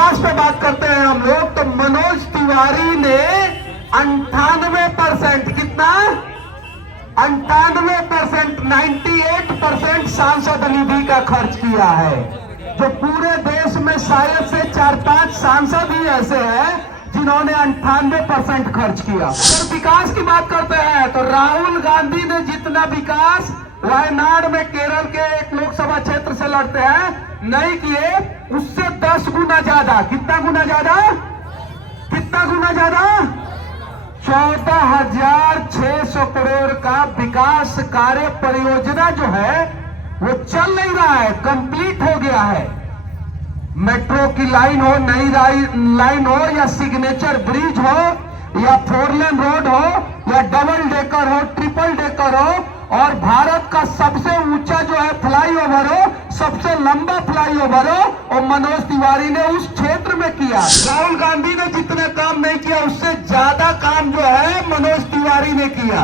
विकास पे बात करते हैं हम लोग, तो मनोज तिवारी ने 98%, कितना 98%, 98% सांसद निधि का खर्च किया है। जो पूरे देश में शायद से 4-5 सांसद ही ऐसे हैं जिन्होंने 98% खर्च किया। अगर विकास की बात करते हैं तो राहुल गांधी ने जितना विकास वायनाड में केरल के एक लोकसभा क्षेत्र से लड़ते हैं नहीं किए, उससे 10 गुना ज्यादा। कितना गुना ज्यादा? कितना गुना ज्यादा? 14,600 करोड़ का विकास कार्य परियोजना जो है वो चल नहीं रहा है, कंप्लीट हो गया है। मेट्रो की लाइन हो, नई लाइन हो, या सिग्नेचर ब्रिज हो, या 4 लेन रोड हो, या डबल डेकर हो, ट्रिपल डेकर हो, और भारत का सबसे ऊंचा जो है फ्लाईओवर हो, सबसे लंबा फ्लाईओवर हो, और मनोज तिवारी ने उस क्षेत्र में किया। राहुल गांधी ने जितना काम नहीं किया उससे ज्यादा काम जो है मनोज तिवारी ने किया।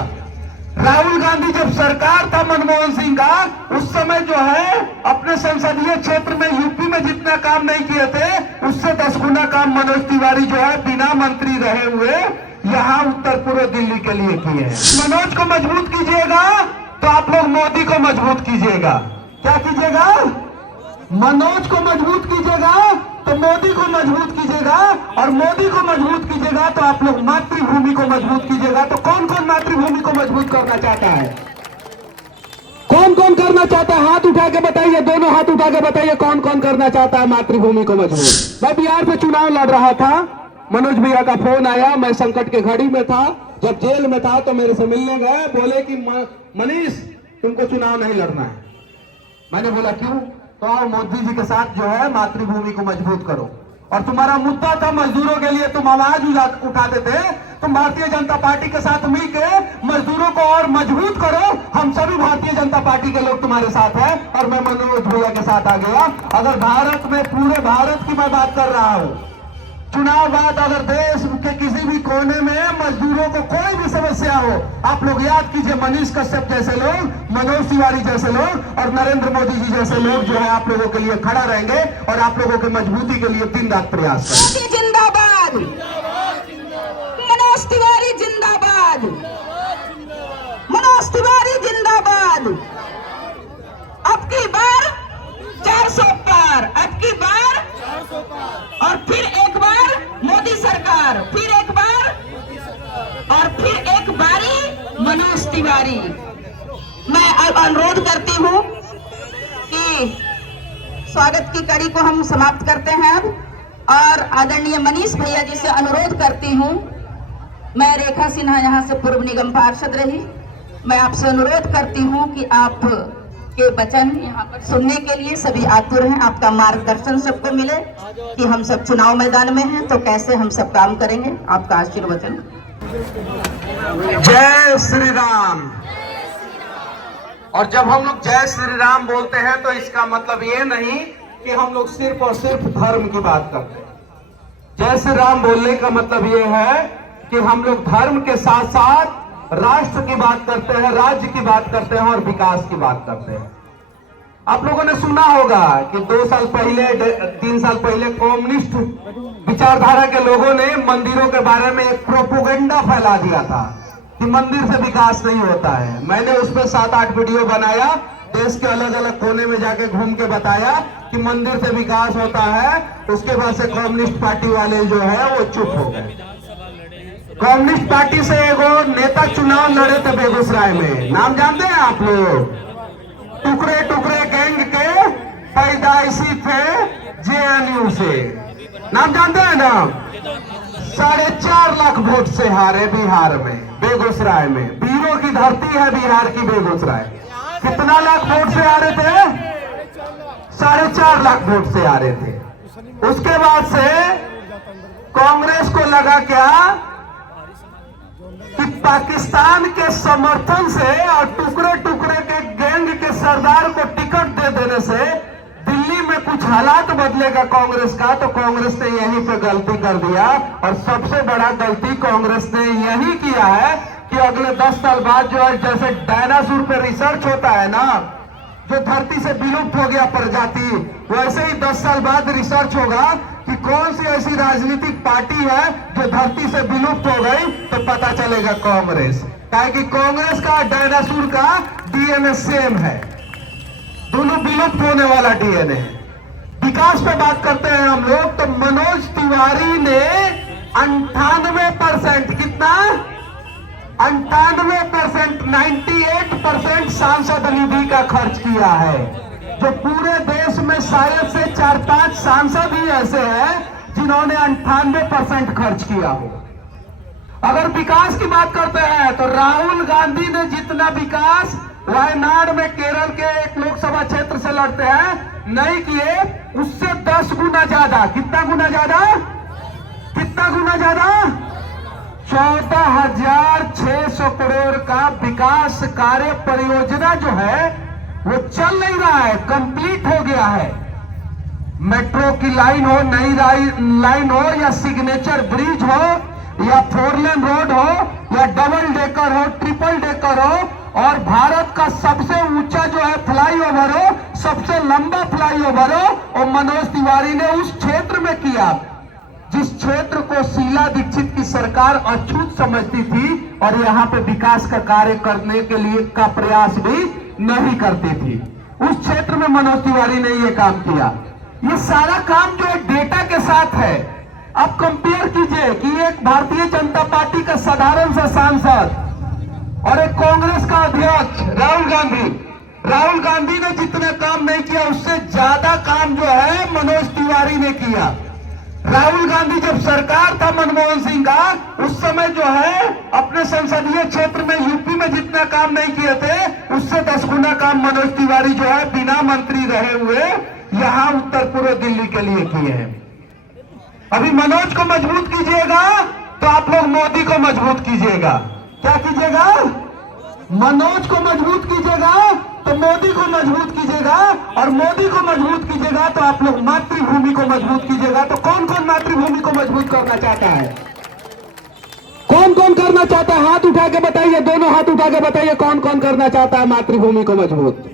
राहुल गांधी जब सरकार था मनमोहन सिंह का, उस समय जो है अपने संसदीय क्षेत्र में यूपी में जितना काम नहीं किए थे उससे 10 गुना काम मनोज तिवारी जो है बिना मंत्री रहे हुए यहाँ उत्तर पूर्व दिल्ली के लिए किए हैं। मनोज को मजबूत कीजिएगा तो आप लोग मोदी को मजबूत कीजिएगा। क्या कीजिएगा? मनोज को मजबूत कीजिएगा तो मोदी को मजबूत कीजिएगा, और मोदी को मजबूत कीजिएगा तो आप लोग मातृभूमि को मजबूत कीजिएगा। तो कौन कौन मातृभूमि को मजबूत करना चाहता है? कौन कौन करना चाहता है? हाथ उठा के बताइए, दोनों हाथ उठा के बताइए कौन कौन करना चाहता है मातृभूमि को मजबूत। मैं बिहार से चुनाव लड़ रहा था, मनोज भैया का फोन आया, मैं संकट के घड़ी में था, जब जेल में था तो मेरे से मिलने गए, बोले कि मनीष तुमको चुनाव नहीं लड़ना है। मैंने बोला क्यों? तो आओ मोदी जी के साथ जो है मातृभूमि को मजबूत करो। और तुम्हारा मुद्दा था मजदूरों के लिए, तुम आवाज उठाते थे, तुम भारतीय जनता पार्टी के साथ मिलकर मजदूरों को और मजबूत करो। हम सभी भारतीय जनता पार्टी के लोग तुम्हारे साथ हैं, और मैं मनोज भैया के साथ आ गया। अगर भारत में, पूरे भारत की मैं बात कर रहा हूं, चुनाव बाद अगर देश के किसी भी कोने में मजदूरों को कोई भी समस्या हो, आप लोग याद कीजिए मनीष कश्यप जैसे लोग, मनोज तिवारी जैसे लोग और नरेंद्र मोदी जी जैसे लोग जो है आप लोगों के लिए खड़ा रहेंगे और आप लोगों की मजबूती के लिए दिन रात प्रयास करेंगे। जिंदाबाद मनोज तिवारी, जिंदाबाद मनोज तिवारी, जिंदाबाद। अब की बार 400 पार, अब की बार, और फिर एक बार मोदी सरकार, फिर एक बार, और फिर एक बारी मनोज तिवारी। मैं अब अनुरोध करती हूँ कि स्वागत की कड़ी को हम समाप्त करते हैं अब, और आदरणीय मनीष भैया जी से अनुरोध करती हूँ। मैं रेखा सिन्हा यहाँ से पूर्व निगम पार्षद रही, मैं आपसे अनुरोध करती हूँ कि आप के वचन यहाँ पर सुनने के लिए सभी आतुर हैं। आपका मार्गदर्शन सबको मिले कि हम सब चुनाव मैदान में हैं तो कैसे हम सब काम करेंगे। आपका आशीर्वचन। जय श्री राम। और जब हम लोग जय श्री राम बोलते हैं तो इसका मतलब ये नहीं कि हम लोग सिर्फ और सिर्फ धर्म की बात करते हैं। जय श्री राम बोलने का मतलब ये है कि हम लोग धर्म के साथ साथ राष्ट्र की बात करते हैं, राज्य की बात करते हैं और विकास की बात करते हैं। आप लोगों ने सुना होगा कि 2 साल पहले, 3 साल पहले कम्युनिस्ट विचारधारा के लोगों ने मंदिरों के बारे में एक प्रोपोगेंडा फैला दिया था कि मंदिर से विकास नहीं होता है। मैंने उस पर 7-8 वीडियो बनाया, देश के अलग अलग कोने में जाके घूम के बताया कि मंदिर से विकास होता है। उसके बाद से कम्युनिस्ट पार्टी वाले जो है वो चुप हो गए। कम्युनिस्ट पार्टी से एगो नेता चुनाव लड़े थे बेगूसराय में, नाम जानते हैं आप लोग? टुकड़े टुकड़े गैंग के पैदाइशी थे जेएनयू से, नाम जानते हैं ना? 4.5 लाख वोट से हारे बिहार में, बेगूसराय में। वीरों की धरती है बिहार की बेगूसराय। कितना लाख वोट से हारे थे? 4.5 लाख वोट से हारे थे। उसके बाद से कांग्रेस को लगा क्या कि पाकिस्तान के समर्थन से और टुकड़े टुकड़े के गैंग के सरदार को टिकट दे देने से दिल्ली में कुछ हालात बदलेगा कांग्रेस का। तो कांग्रेस ने यहीं पे गलती कर दिया, और सबसे बड़ा गलती कांग्रेस ने यही किया है कि अगले 10 साल बाद जो है, जैसे डायनासोर पे रिसर्च होता है ना, जो धरती से विलुप्त हो गया प्रजाति, वैसे ही 10 साल बाद रिसर्च होगा कि कौन सी ऐसी राजनीतिक पार्टी है जो धरती से विलुप्त हो गई, तो पता चलेगा कांग्रेस। काहे कि कांग्रेस का डायनासोर का डीएनए सेम है, दोनों विलुप्त होने वाला डीएनए है। विकास पे बात करते हैं हम लोग, तो मनोज तिवारी ने 98%, कितना 98%, 98% सांसद निधि का खर्च किया है, जो पूरे देश में शायद से 4-5 सांसद ही ऐसे हैं जिन्होंने 98% खर्च किया हो। अगर विकास की बात करते हैं तो राहुल गांधी ने जितना विकास वायनाड में केरल के एक लोकसभा क्षेत्र से लड़ते हैं नहीं किए, उससे 10 गुना ज्यादा, कितना गुना ज्यादा, कितना गुना ज्यादा, 14,600 करोड़ का विकास कार्य परियोजना जो है वो चल नहीं रहा है, कंप्लीट हो गया है। मेट्रो की लाइन हो, नई लाइन हो, या सिग्नेचर ब्रिज हो, या 4 लेन रोड हो, या डबल डेकर हो, ट्रिपल डेकर हो, और भारत का सबसे ऊंचा जो है फ्लाईओवर हो, सबसे लंबा फ्लाईओवर हो, और मनोज तिवारी ने उस क्षेत्र में किया जिस क्षेत्र को शीला दीक्षित की सरकार अछूत समझती थी और यहां पे विकास का कार्य करने के लिए का प्रयास भी नहीं करती थी। उस क्षेत्र में मनोज तिवारी ने ये काम किया। ये सारा काम जो है डेटा के साथ है। अब कंपेयर कीजिए कि एक भारतीय जनता पार्टी का साधारण सा सांसद और एक कांग्रेस का अध्यक्ष राहुल गांधी ने जितना काम नहीं किया उससे ज्यादा काम जो है मनोज तिवारी ने किया। राहुल गांधी जब सरकार था मनमोहन सिंह का, उस समय जो है अपने संसदीय क्षेत्र में यूपी में जितना काम नहीं किए थे उससे 10 गुना काम मनोज तिवारी जो है बिना मंत्री रहे हुए यहां उत्तर पूर्व दिल्ली के लिए किए हैं। अभी मनोज को मजबूत कीजिएगा तो आप लोग मोदी को मजबूत कीजिएगा। क्या कीजिएगा? मनोज को मजबूत कीजिएगा तो मोदी को मजबूत कीजिएगा, और मोदी को मजबूत कीजिएगा तो आप लोग मातृभूमि को मजबूत कीजिएगा। तो कौन कौन मातृभूमि को मजबूत करना चाहता है? कौन कौन करना चाहता है? हाथ उठा के बताइए, दोनों हाथ उठा के बताइए कौन कौन करना चाहता है मातृभूमि को मजबूत।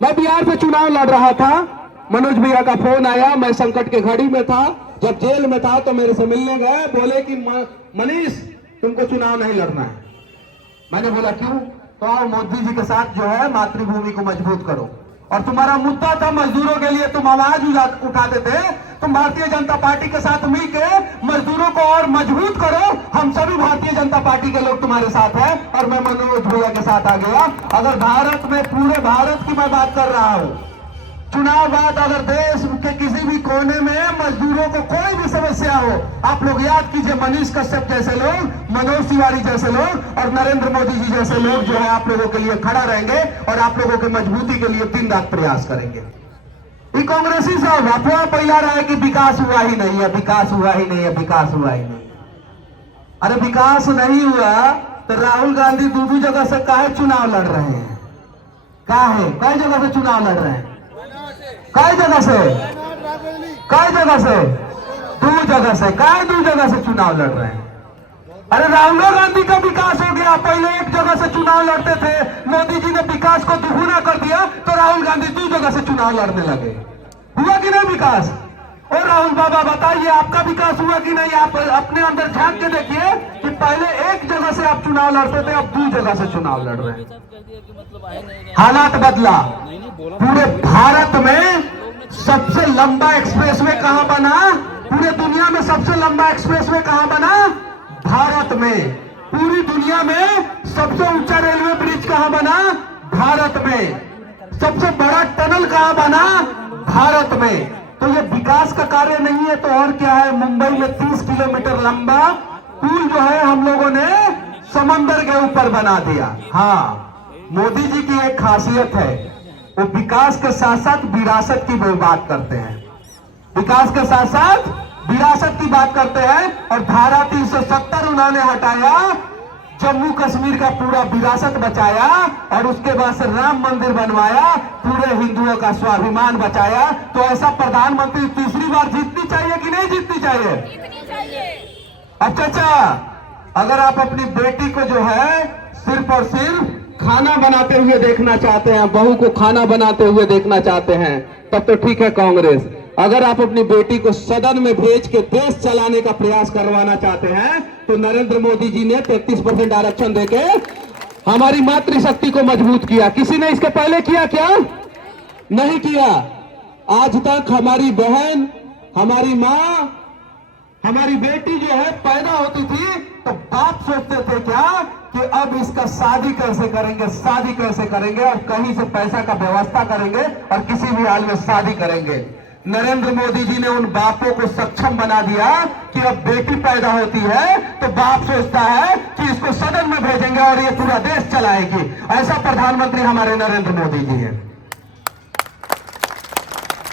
मैं बिहार से चुनाव लड़ रहा था, मनोज भैया का फोन आया, मैं संकट के घड़ी में था, जब जेल में था तो मेरे से मिलने गए, बोले कि मनीष तुमको चुनाव नहीं लड़ना है। मैंने बोला क्यों? तो आओ मोदी जी के साथ जो है मातृभूमि को मजबूत करो। और तुम्हारा मुद्दा था मजदूरों के लिए, तुम आवाज उठाते थे, तुम भारतीय जनता पार्टी के साथ मिलकर मजदूरों को और मजबूत करो। हम सभी भारतीय जनता पार्टी के लोग तुम्हारे साथ हैं और मैं मनोज भैया के साथ आ गया। अगर भारत में, पूरे भारत की मैं बात कर रहा हूं, चुनाव बाद अगर देश के किसी भी कोने में मजदूरों को कोई भी समस्या हो, आप लोग याद कीजिए मनीष कश्यप जैसे लोग, मनोज तिवारी जैसे लोग और नरेंद्र मोदी जी जैसे लोग जो है आप लोगों के लिए खड़ा रहेंगे और आप लोगों की मजबूती के लिए दिन रात प्रयास करेंगे। ये कांग्रेसी सब अफवाह फैला रहा है कि विकास हुआ ही नहीं है, विकास हुआ ही नहीं है, विकास हुआ ही नहीं। अरे विकास नहीं हुआ तो राहुल गांधी 2 जगह से काहे चुनाव लड़ रहे हैं? कई जगह से चुनाव लड़ रहे हैं? कई जगह से? 2 जगह से। कई 2 जगह से चुनाव लड़ रहे हैं? अरे राहुल गांधी का विकास हो गया, पहले 1 जगह से चुनाव लड़ते थे, मोदी जी ने विकास को दुगुना कर दिया तो राहुल गांधी 2 जगह से चुनाव लड़ने लगे। हुआ कि नहीं विकास? और राहुल बाबा बताइए आपका विकास हुआ कि नहीं? आप अपने अंदर झांक के देखिए कि पहले 1 जगह से आप चुनाव लड़ते थे, अब 2 जगह से चुनाव लड़ रहे हैं। हालात बदला। पूरे भारत में सबसे लंबा एक्सप्रेसवे कहां बना? पूरे दुनिया में सबसे लंबा एक्सप्रेसवे कहां बना? भारत में। पूरी दुनिया में सबसे ऊंचा रेलवे ब्रिज कहां बना? भारत में। सबसे बड़ा टनल कहां बना? भारत में। तो ये विकास का कार्य नहीं है तो और क्या है? मुंबई में 30 किलोमीटर लंबा पुल जो है हम लोगों ने समंदर के ऊपर बना दिया। हाँ, मोदी जी की एक खासियत है, वो विकास के साथ साथ विरासत की भी बात करते हैं। विकास के साथ साथ विरासत की बात करते हैं। और धारा 370 उन्होंने हटाया, जम्मू कश्मीर का पूरा विरासत बचाया और उसके बाद से राम मंदिर बनवाया, पूरे हिंदुओं का स्वाभिमान बचाया। तो ऐसा प्रधानमंत्री तीसरी बार जीतनी चाहिए कि नहीं जीतनी चाहिए? अब चाचा, अगर आप अपनी बेटी को जो है सिर्फ और सिर्फ खाना बनाते हुए देखना चाहते हैं, बहू को खाना बनाते हुए देखना चाहते हैं, तब तो ठीक है कांग्रेस। अगर आप अपनी बेटी को सदन में भेज के देश चलाने का प्रयास करवाना चाहते हैं तो नरेंद्र मोदी जी ने 33% आरक्षण देके हमारी मातृशक्ति को मजबूत किया। किसी ने इसके पहले किया क्या? नहीं किया। आज तक हमारी बहन, हमारी माँ, हमारी बेटी जो है पैदा होती थी तो बाप सोचते थे क्या कि अब इसका शादी कैसे करेंगे और कहीं से पैसा का व्यवस्था करेंगे और किसी भी हाल में शादी करेंगे। नरेंद्र मोदी जी ने उन बापों को सक्षम बना दिया कि अब बेटी पैदा होती है तो बाप सोचता है कि इसको सदन में भेजेंगे और ये पूरा देश चलाएगी। ऐसा प्रधानमंत्री हमारे नरेंद्र मोदी जी हैं।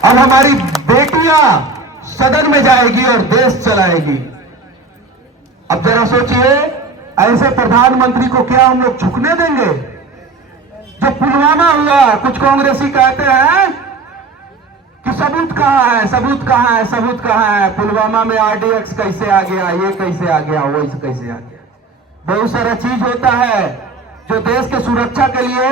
अब हमारी बेटियां सदन में जाएगी और देश चलाएगी। अब जरा सोचिए, ऐसे प्रधानमंत्री को क्या हम लोग झुकने देंगे? जो पुलवामा हुआ, कुछ कांग्रेसी कहते हैं कि सबूत कहां है, पुलवामा में आरडीएक्स कैसे आ गया, ये कैसे आ गया, वो कैसे आ गया। बहुत सारा चीज होता है जो देश के सुरक्षा के लिए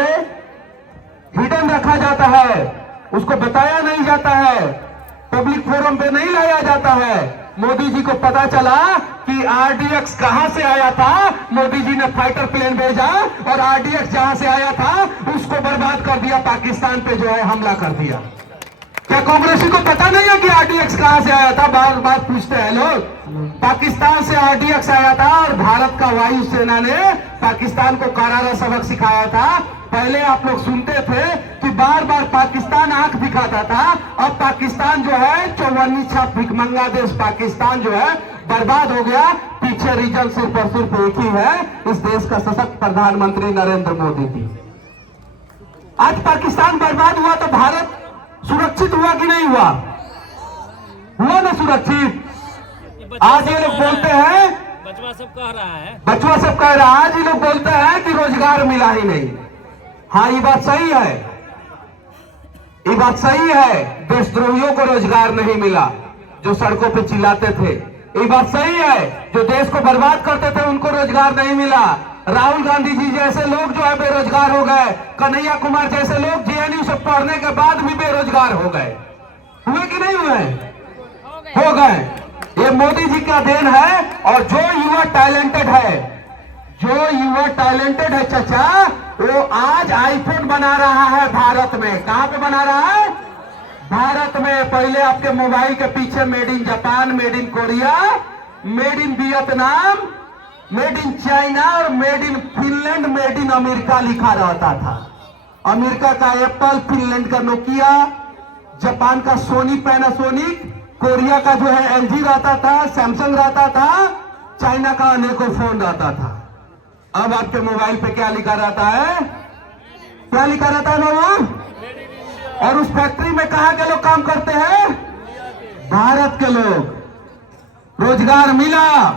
हिडन रखा जाता है, उसको बताया नहीं जाता है, पब्लिक फोरम पे नहीं लाया जाता है। मोदी जी को पता चला कि आरडीएक्स कहां से आया था, मोदी जी ने फाइटर प्लेन भेजा और आरडीएक्स जहां से आया था उसको बर्बाद कर दिया, पाकिस्तान पे जो है हमला कर दिया। क्या कांग्रेसी को पता नहीं है कि आरडीएक्स कहां से आया था? बार बार पूछते हैं लोग। पाकिस्तान से आरडीएक्स आया था और भारत का वायुसेना ने पाकिस्तान को करारा सबक सिखाया था। पहले आप लोग सुनते थे कि बार बार पाकिस्तान आंख दिखाता था, अब पाकिस्तान जो है चौवन्नी छाप भिखमंगा देश पाकिस्तान जो है बर्बाद हो गया। पीछे रीजन सिर्फ और सिर्फ एक ही है, इस देश का सशक्त प्रधानमंत्री नरेंद्र मोदी जी। आज पाकिस्तान बर्बाद हुआ तो भारत सुरक्षित हुआ कि नहीं हुआ? हुआ ना सुरक्षित। आज ये लोग बोलते हैं, बचवा सब कह रहा है, आज ये लोग बोलते हैं कि रोजगार मिला ही नहीं। हाँ, ये बात सही है, देशद्रोहियों को रोजगार नहीं मिला जो सड़कों पे चिल्लाते थे। ये बात सही है, जो देश को बर्बाद करते थे उनको रोजगार नहीं मिला। राहुल गांधी जी जैसे लोग जो है बेरोजगार हो गए, कन्हैया कुमार जैसे लोग जेएनयू से पढ़ने के बाद भी बेरोजगार हो गए। हुए कि नहीं हुए? हो गए। ये मोदी जी का देन है। और जो युवा टैलेंटेड है चाचा, वो आज आईफोन बना रहा है भारत में। कहां पे बना रहा है? भारत में। पहले आपके मोबाइल के पीछे made in Japan, made in Korea, made in Vietnam, made in China और made in Finland, made in America लिखा रहता था। अमेरिका का एप्पल, फिनलैंड का नोकिया, जापान का सोनी पैनासोनिक, कोरिया का जो है एलजी रहता था, सैमसंग रहता था, चाइना का अनेकों फोन रहता था। अब आपके मोबाइल पे क्या लिखा रहता है? लोगों? और उस फैक्ट्री में कहां के लोग काम करते हैं? भारत के लोग। रोजगार मिला।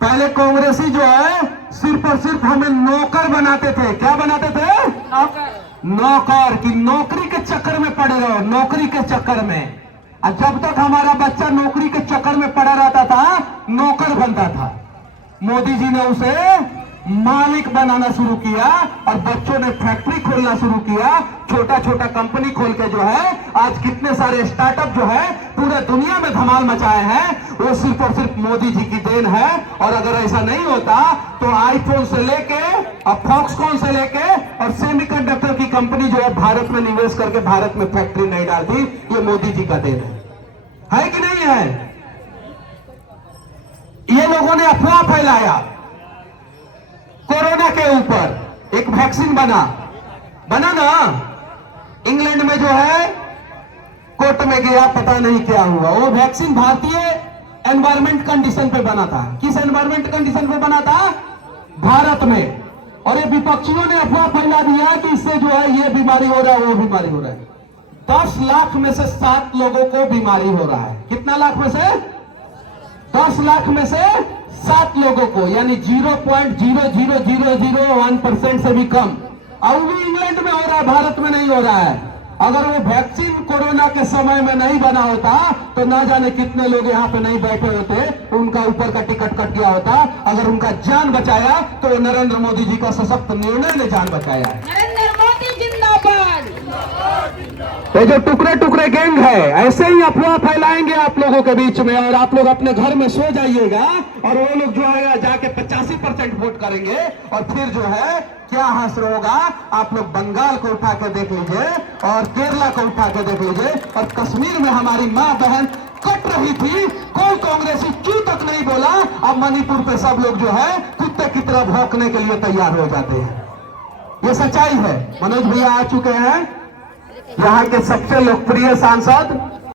पहले कांग्रेसी जो है सिर्फ और सिर्फ हमें नौकर बनाते थे। क्या बनाते थे? नौकर। की नौकरी के चक्कर में पड़े रहो, नौकरी के चक्कर में। और जब तक हमारा बच्चा नौकरी के चक्कर में पड़ा रहता था, नौकर बनता था। मोदी जी ने उसे मालिक बनाना शुरू किया और बच्चों ने फैक्ट्री खोलना शुरू किया। छोटा छोटा कंपनी खोल के जो है आज कितने सारे स्टार्टअप जो है पूरे दुनिया में धमाल मचाए हैं, वो सिर्फ और सिर्फ मोदी जी की देन है। और अगर ऐसा नहीं होता तो आईफोन से लेके और फॉक्सकॉन से लेके और सेमीकंडक्टर की कंपनी जो है भारत में निवेश करके भारत में फैक्ट्री नहीं डालती। ये मोदी जी का देन है कि नहीं है? ये लोगों ने अफवाह फैलाया कोरोना के ऊपर। एक वैक्सीन बना ना, इंग्लैंड में जो है कोर्ट में गया, पता नहीं क्या हुआ। वो वैक्सीन भारतीय एनवायरमेंट कंडीशन पे बना था। किस एनवायरमेंट कंडीशन पे बना था? भारत में। और ये विपक्षियों ने अफवाह फैला दिया कि इससे जो है ये बीमारी हो रहा है, वो बीमारी हो रहा है। 10 लाख में से 7 लोगों को बीमारी हो रहा है। कितना लाख में से? 10 लाख में से 7 लोगों को, यानी 0.00001% से भी कम। और भी इंग्लैंड में हो रहा है, भारत में नहीं हो रहा है। अगर वो वैक्सीन कोरोना के समय में नहीं बना होता तो ना जाने कितने लोग यहाँ पे नहीं बैठे होते, उनका ऊपर का टिकट कट गया होता। अगर उनका जान बचाया तो नरेंद्र मोदी जी का सशक्त निर्णय ने जान बचाया है। नरेंद्र मोदी जिंदाबाद। ये जो टुकड़े टुकड़े गैंग है ऐसे ही अफवाह फैलाएंगे आप लोगों के बीच में, और आप लोग अपने घर में सो जाइएगा और वो लोग जो है जाके 85% वोट करेंगे, और फिर जो है क्या हश्र होगा आप लोग बंगाल को उठा के देख लीजिए और केरला को उठा के देख लीजिए, और कश्मीर में हमारी माँ बहन कट रही थी, कोई कांग्रेसी क्यों तक नहीं बोला। अब मणिपुर पे सब लोग जो है कुत्ते की तरह भौंकने के लिए तैयार हो जाते हैं। ये सच्चाई है। मनोज भैया आ चुके हैं, यहाँ के सबसे लोकप्रिय सांसद